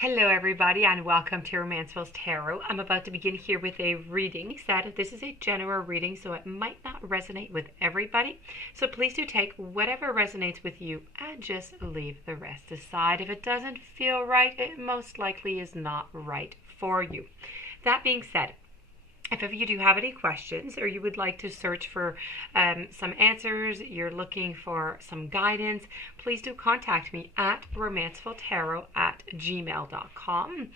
Hello everybody and welcome to Romanceful's Tarot. I'm about to begin here with a reading. Said this is a general reading, so it might not resonate with everybody. So please do take whatever resonates with you and just leave the rest aside. If it doesn't feel right, it most likely is not right for you. That being said, if ever you do have any questions or you would like to search for some answers, you're looking for some guidance, please do contact me at romancefultarot@gmail.com.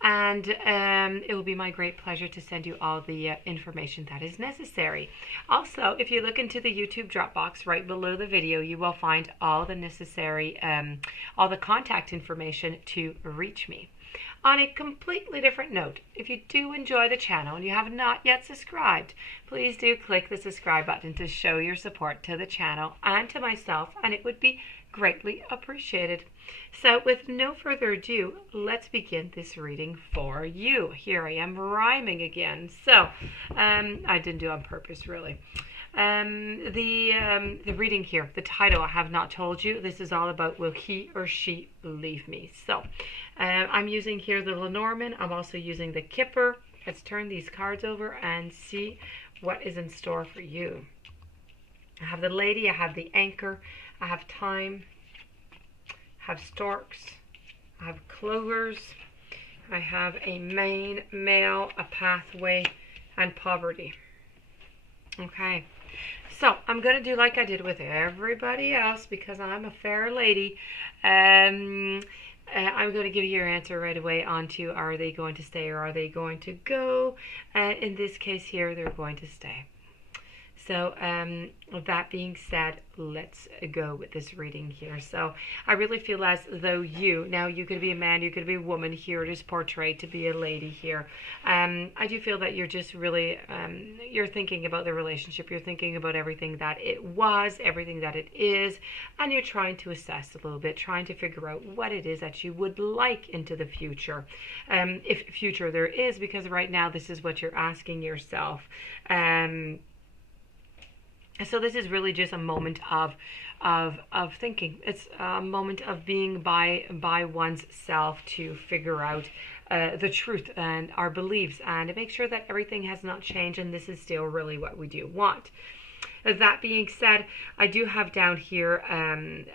And it will be my great pleasure to send you all the information that is necessary. Also, if you look into the YouTube drop box right below the video, you will find all the necessary, all the contact information to reach me. On a completely different note, if you do enjoy the channel and you have not yet subscribed, please do click the subscribe button to show your support to the channel and to myself, and it would be greatly appreciated. So with no further ado, let's begin this reading for you. Here I am rhyming again. So I didn't do it on purpose, really. The reading here, the title, I have not told you. This is all about will he or she leave me. So I'm using here the Lenormand. I'm also using the Kipper. Let's turn these cards over and see what is in store for you. I have the Lady, I have the Anchor, I have Time, I have Storks, I have Clovers, I have a Main, Male, a Pathway, and Poverty. Okay, so I'm going to do like I did with everybody else because I'm a fair lady. I'm going to give you your answer right away onto are they going to stay or are they going to go. In this case here, they're going to stay. So with that being said, let's go with this reading here. So I really feel as though now you could be a man, you could be a woman. Here it is portrayed to be a lady here. I do feel that you're just really, you're thinking about the relationship. You're thinking about everything that it was, everything that it is, and you're trying to assess a little bit, trying to figure out what it is that you would like into the future. If future there is, because right now this is what you're asking yourself. So this is really just a moment of thinking. It's a moment of being by one's self to figure out the truth and our beliefs and to make sure that everything has not changed and this is still really what we do want. That being said, I do have down here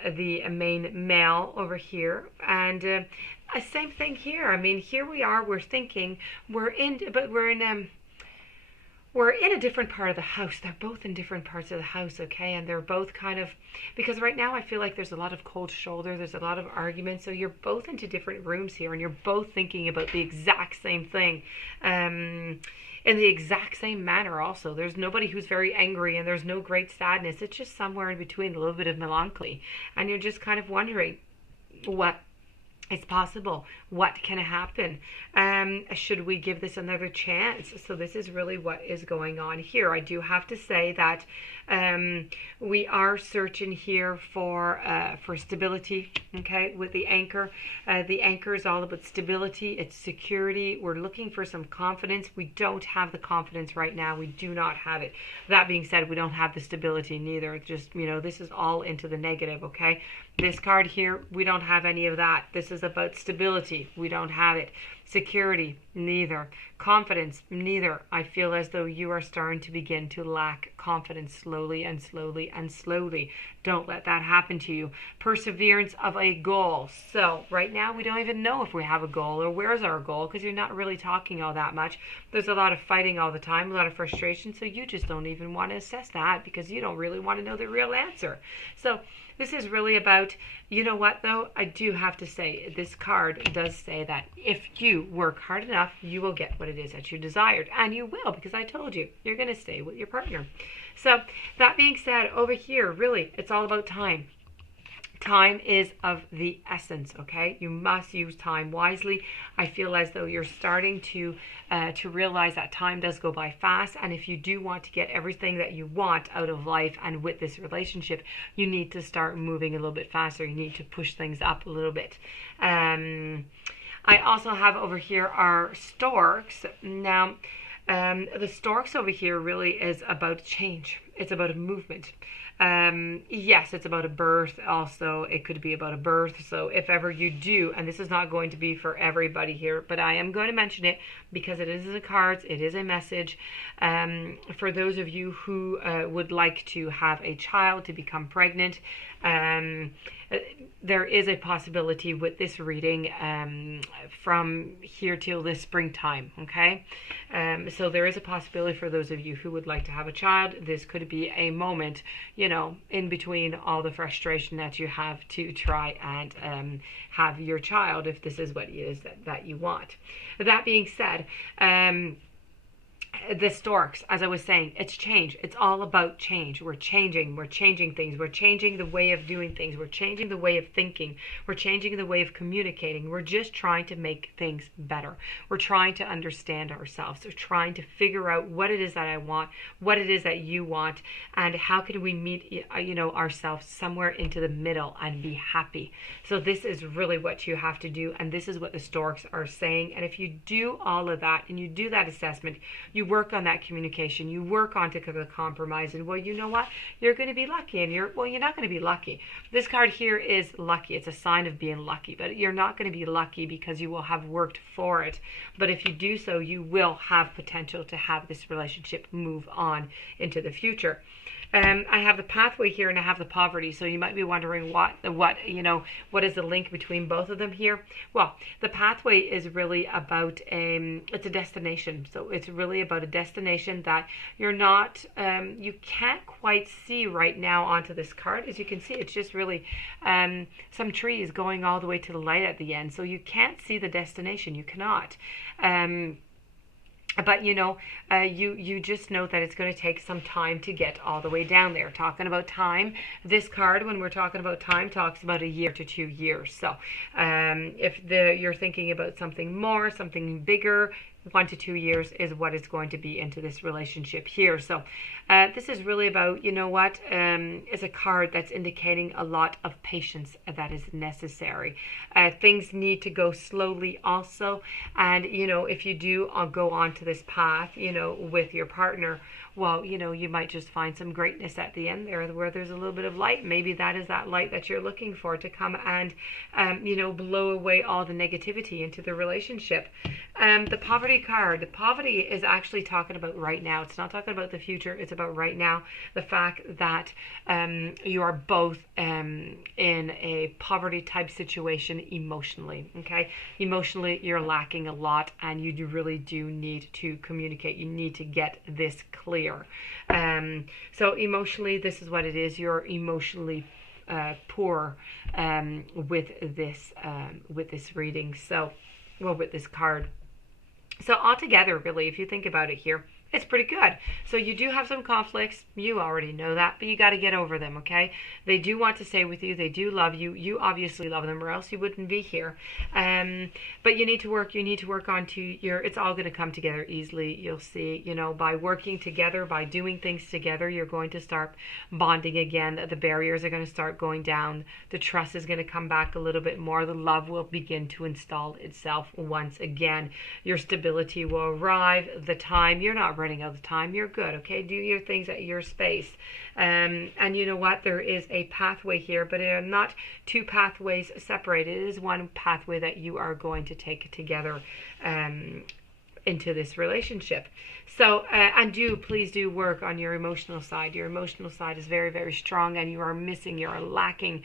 the Main, Male over here, and same thing here. I mean, here we are. We're thinking. We're in a different part of the house. They're both in different parts of the house, okay? And they're both kind of, because right now I feel like there's a lot of cold shoulder, there's a lot of arguments, so you're both into different rooms here, and you're both thinking about the exact same thing, in the exact same manner also. There's nobody who's very angry, and there's no great sadness. It's just somewhere in between, a little bit of melancholy. And you're just kind of wondering what it's possible. What can happen? Should we give this another chance? So this is really what is going on here. I do have to say that we are searching here for stability. Okay, with the Anchor. The Anchor is all about stability. It's security. We're looking for some confidence. We don't have the confidence right now. We do not have it. That being said, we don't have the stability neither. It's just, this is all into the negative. Okay. This card here, we don't have any of that. This is about stability. We don't have it. Security, neither. Confidence, neither. I feel as though you are starting to begin to lack confidence slowly and slowly and slowly. Don't let that happen to you. Perseverance of a goal. So right now we don't even know if we have a goal or where's our goal because you're not really talking all that much. There's a lot of fighting all the time, a lot of frustration. So you just don't even want to assess that because you don't really want to know the real answer. So this is really about, you know what though, I do have to say, this card does say that if you work hard enough, you will get what it is that you desired. And you will, because I told you, you're going to stay with your partner. So that being said, over here, really, it's all about time. Time is of the essence, okay? You must use time wisely. I feel as though you're starting to realize that time does go by fast, and if you do want to get everything that you want out of life and with this relationship, you need to start moving a little bit faster. You need to push things up a little bit. I also have over here our Storks. Now, the Storks over here really is about change. It's about a movement. Yes, it's about a birth. Also, it could be about a birth. So if ever you do, and this is not going to be for everybody here, but I am going to mention it because it is in the cards. It is a message for those of you who would like to have a child, to become pregnant. There is a possibility with this reading from here till this springtime, okay? So there is a possibility for those of you who would like to have a child. This could be a moment, you know, in between all the frustration that you have to try and have your child, if this is what it is that you want. That being said, the storks, as I was saying, it's change. It's all about change. We're changing things. We're changing the way of doing things. We're changing the way of thinking. We're changing the way of communicating. We're just trying to make things better. We're trying to understand ourselves. We're trying to figure out what it is that I want, what it is that you want, and how can we meet, ourselves somewhere into the middle and be happy. So this is really what you have to do, and this is what the storks are saying. And if you do all of that and you do that assessment, you work on that communication, you work on to the compromise, and well, you know what, you're going to be lucky. And you're not going to be lucky. This card here is lucky. It's a sign of being lucky, but you're not going to be lucky because you will have worked for it. But if you do so, you will have potential to have this relationship move on into the future. I have the pathway here and I have the poverty. So you might be wondering what is the link between both of them here? Well, the pathway is really about it's a destination. So it's really about a destination that you're not, you can't quite see right now onto this card. As you can see, it's just really some trees going all the way to the light at the end. So you can't see the destination. You cannot. But you just know that it's going to take some time to get all the way down there. Talking about time, this card, when we're talking about time, talks about a year to 2 years. So if you're thinking about something more, something bigger, 1 to 2 years is what it's going to be into this relationship here. So this is really about, it's a card that's indicating a lot of patience that is necessary. Things need to go slowly also. And, if you do go on to this path, with your partner, well, you might just find some greatness at the end there where there's a little bit of light. Maybe that is that light that you're looking for to come and, blow away all the negativity into the relationship. The poverty card, the poverty is actually talking about right now. It's not talking about the future. It's about right now. The fact that you are both in a poverty type situation emotionally, okay? Emotionally, you're lacking a lot and you really do need to communicate. You need to get this clear. So emotionally, this is what it is. You're emotionally poor with this reading. So, with this card. So altogether, really, if you think about it here, it's pretty good. So you do have some conflicts. You already know that, but you got to get over them, okay? They do want to stay with you. They do love you. You obviously love them, or else you wouldn't be here. But you need to work. You need to work on it's all going to come together easily. You'll see, by working together, by doing things together, you're going to start bonding again. The barriers are going to start going down. The trust is going to come back a little bit more. The love will begin to install itself once again. Your stability will arrive. The time, you're not running out of time. You're good, okay? Do your things at your space. And you know what? There is a pathway here, but there are not two pathways separated. It is one pathway that you are going to take together into this relationship. So, and please do work on your emotional side. Your emotional side is very, very strong, and you are lacking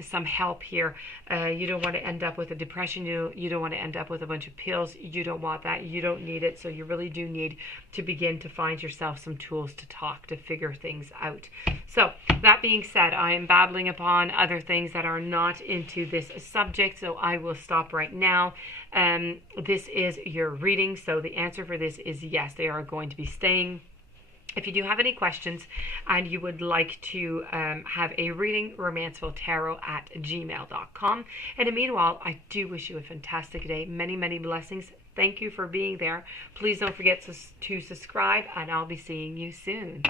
some help here. You don't want to end up with a depression. You don't want to end up with a bunch of pills. You don't want that. You don't need it. So you really do need to begin to find yourself some tools to talk, to figure things out. So that being said, I am babbling upon other things that are not into this subject, so I will stop right now. This is your reading, so the answer for this is yes, they are going to be staying. If you do have any questions and you would like to have a reading, romancefultarot@gmail.com. And in the meanwhile, I do wish you a fantastic day. Many, many blessings. Thank you for being there. Please don't forget to subscribe, and I'll be seeing you soon.